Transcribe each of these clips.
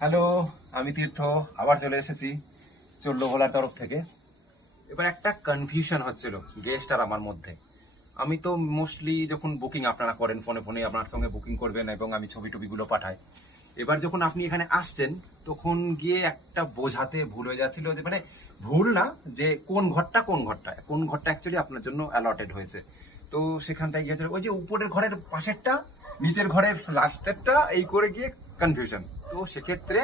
Hello, আমি তীর্থ আবার চলে এসেছি চল্লভোলার তরফ থেকে। এবার একটা কনফিউশন হচ্ছিল গেস্ট আর আমার মধ্যে। আমি তো মোস্টলি যখন বুকিং আপনারা করেন ফোনে ফোনে আপনার সঙ্গে বুকিং করবেন এবং আমি ছবি টবিগুলো পাঠাই। এবার যখন আপনি এখানে আসছেন তখন গিয়ে একটা বোঝাতে ভুল হয়ে যাচ্ছিল, যে মানে ভুল না, যে কোন ঘরটা অ্যাকচুয়ালি আপনার জন্য অ্যালটেড হয়েছে। তো সেখানটায় গিয়েছিল ওই যে উপরের ঘরের পাশেরটা, নিচের ঘরের লাস্টেরটা, এই করে গিয়ে কনফিউশন। তো সেক্ষেত্রে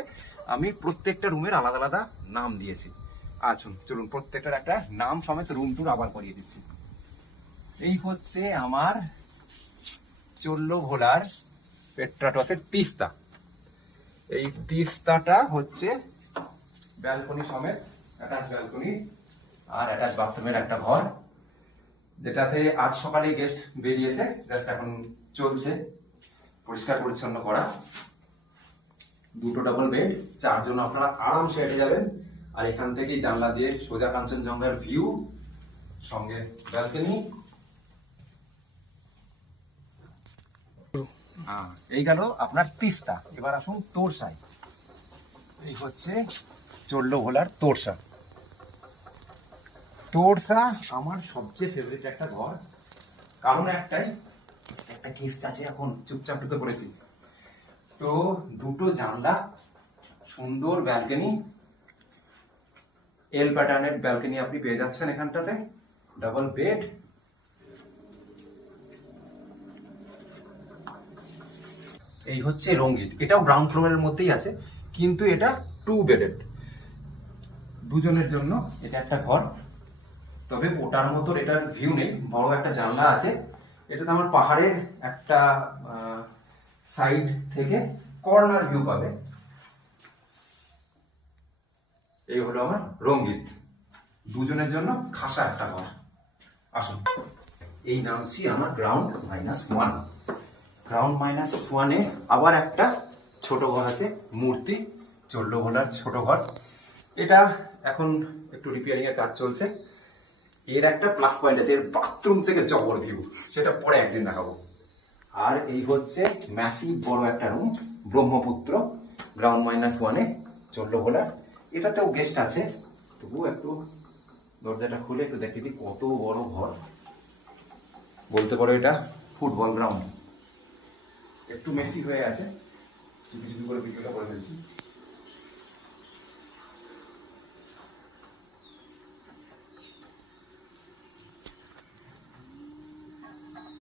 আমি প্রত্যেকটা রুমের আলাদা আলাদা নাম দিয়েছি। চলুন প্রত্যেকটার একটা নাম সমেত রুম টুর আবার করিয়ে দিচ্ছি। এই হচ্ছে আমার চল্লভোলার পেট্রাটসের তিস্তা। এই তিস্তাটা হচ্ছে ব্যালকনি সমেত, অ্যাটাচ ব্যালকনি আর অ্যাটাচ বাথরুমের একটা ঘর, যেটাতে আজ সকালে গেস্ট বেরিয়েছে, জাস্ট এখন চলছে পরিষ্কার পরিচ্ছন্ন করা। দুটো ডাবল বেড, চারজন আপনারা আরামসে হেঁটে যাবেন। আর এখান থেকেই জানলা দিয়ে সোজা কাঞ্চনজঙ্ঘার ভিউ, সঙ্গে ব্যালকনি। এই গেল আপনার তিস্তা। এবার আসুন তোরসায়। এই হচ্ছে চল্লভোলার তোরসা। তোরসা আমার সবচেয়ে ফেভারিট একটা ঘর, কারণ একটাই, একটা কেস আছে, এখন চুপচাপ ঢুকে পড়েছি। তো দুটো জানলা, সুন্দর ব্যালকনি, এল প্যাটার্নের ব্যালকনি আপনি পেয়ে যাচ্ছেন এখানটাতে, ডাবল বেড। এই হচ্ছে রঙ্গিত, এটাও গ্রাউন্ড ফ্লোরের মধ্যেই আছে, কিন্তু এটা 2 বেডেড, দুজনের জন্য এটা একটা ঘর। তবে ওটার মতো এটার ভিউ নেই, বড় একটা জানলা আছে। এটাতে আমার পাহাড়ের একটা সাইড থেকে কর্নার ভিউ পাবে। এই হলো আমার রঙ্গিত, দুজনের জন্য খাসা একটা ঘর। আসুন, এই নামছি আমার গ্রাউন্ড -1। আবার একটা ছোট ঘর আছে, মূর্তি, চল্লভোলার ছোট ঘর। এটা এখন একটু রিপেয়ারিং এর কাজ চলছে। এর একটা প্লাস পয়েন্ট আছে, এর বাথরুম থেকে জবর ভিউ, সেটা পরে একদিন দেখাবো। আর এই হচ্ছে ম্যাসিভ বড় একটা রুম, ব্রহ্মপুত্র, গ্রাউন্ড -1-এ চল্লভোলার। এটাতেও গেস্ট আছে, তবুও একটু দরজাটা খুলে একটু দেখে দিই কত বড় ঘর। বলতে পারো এটা ফুটবল গ্রাউন্ড। একটু মেসি হয়ে আছে, চুপি চুপি করে ভিডিওটা করে ফেলছি।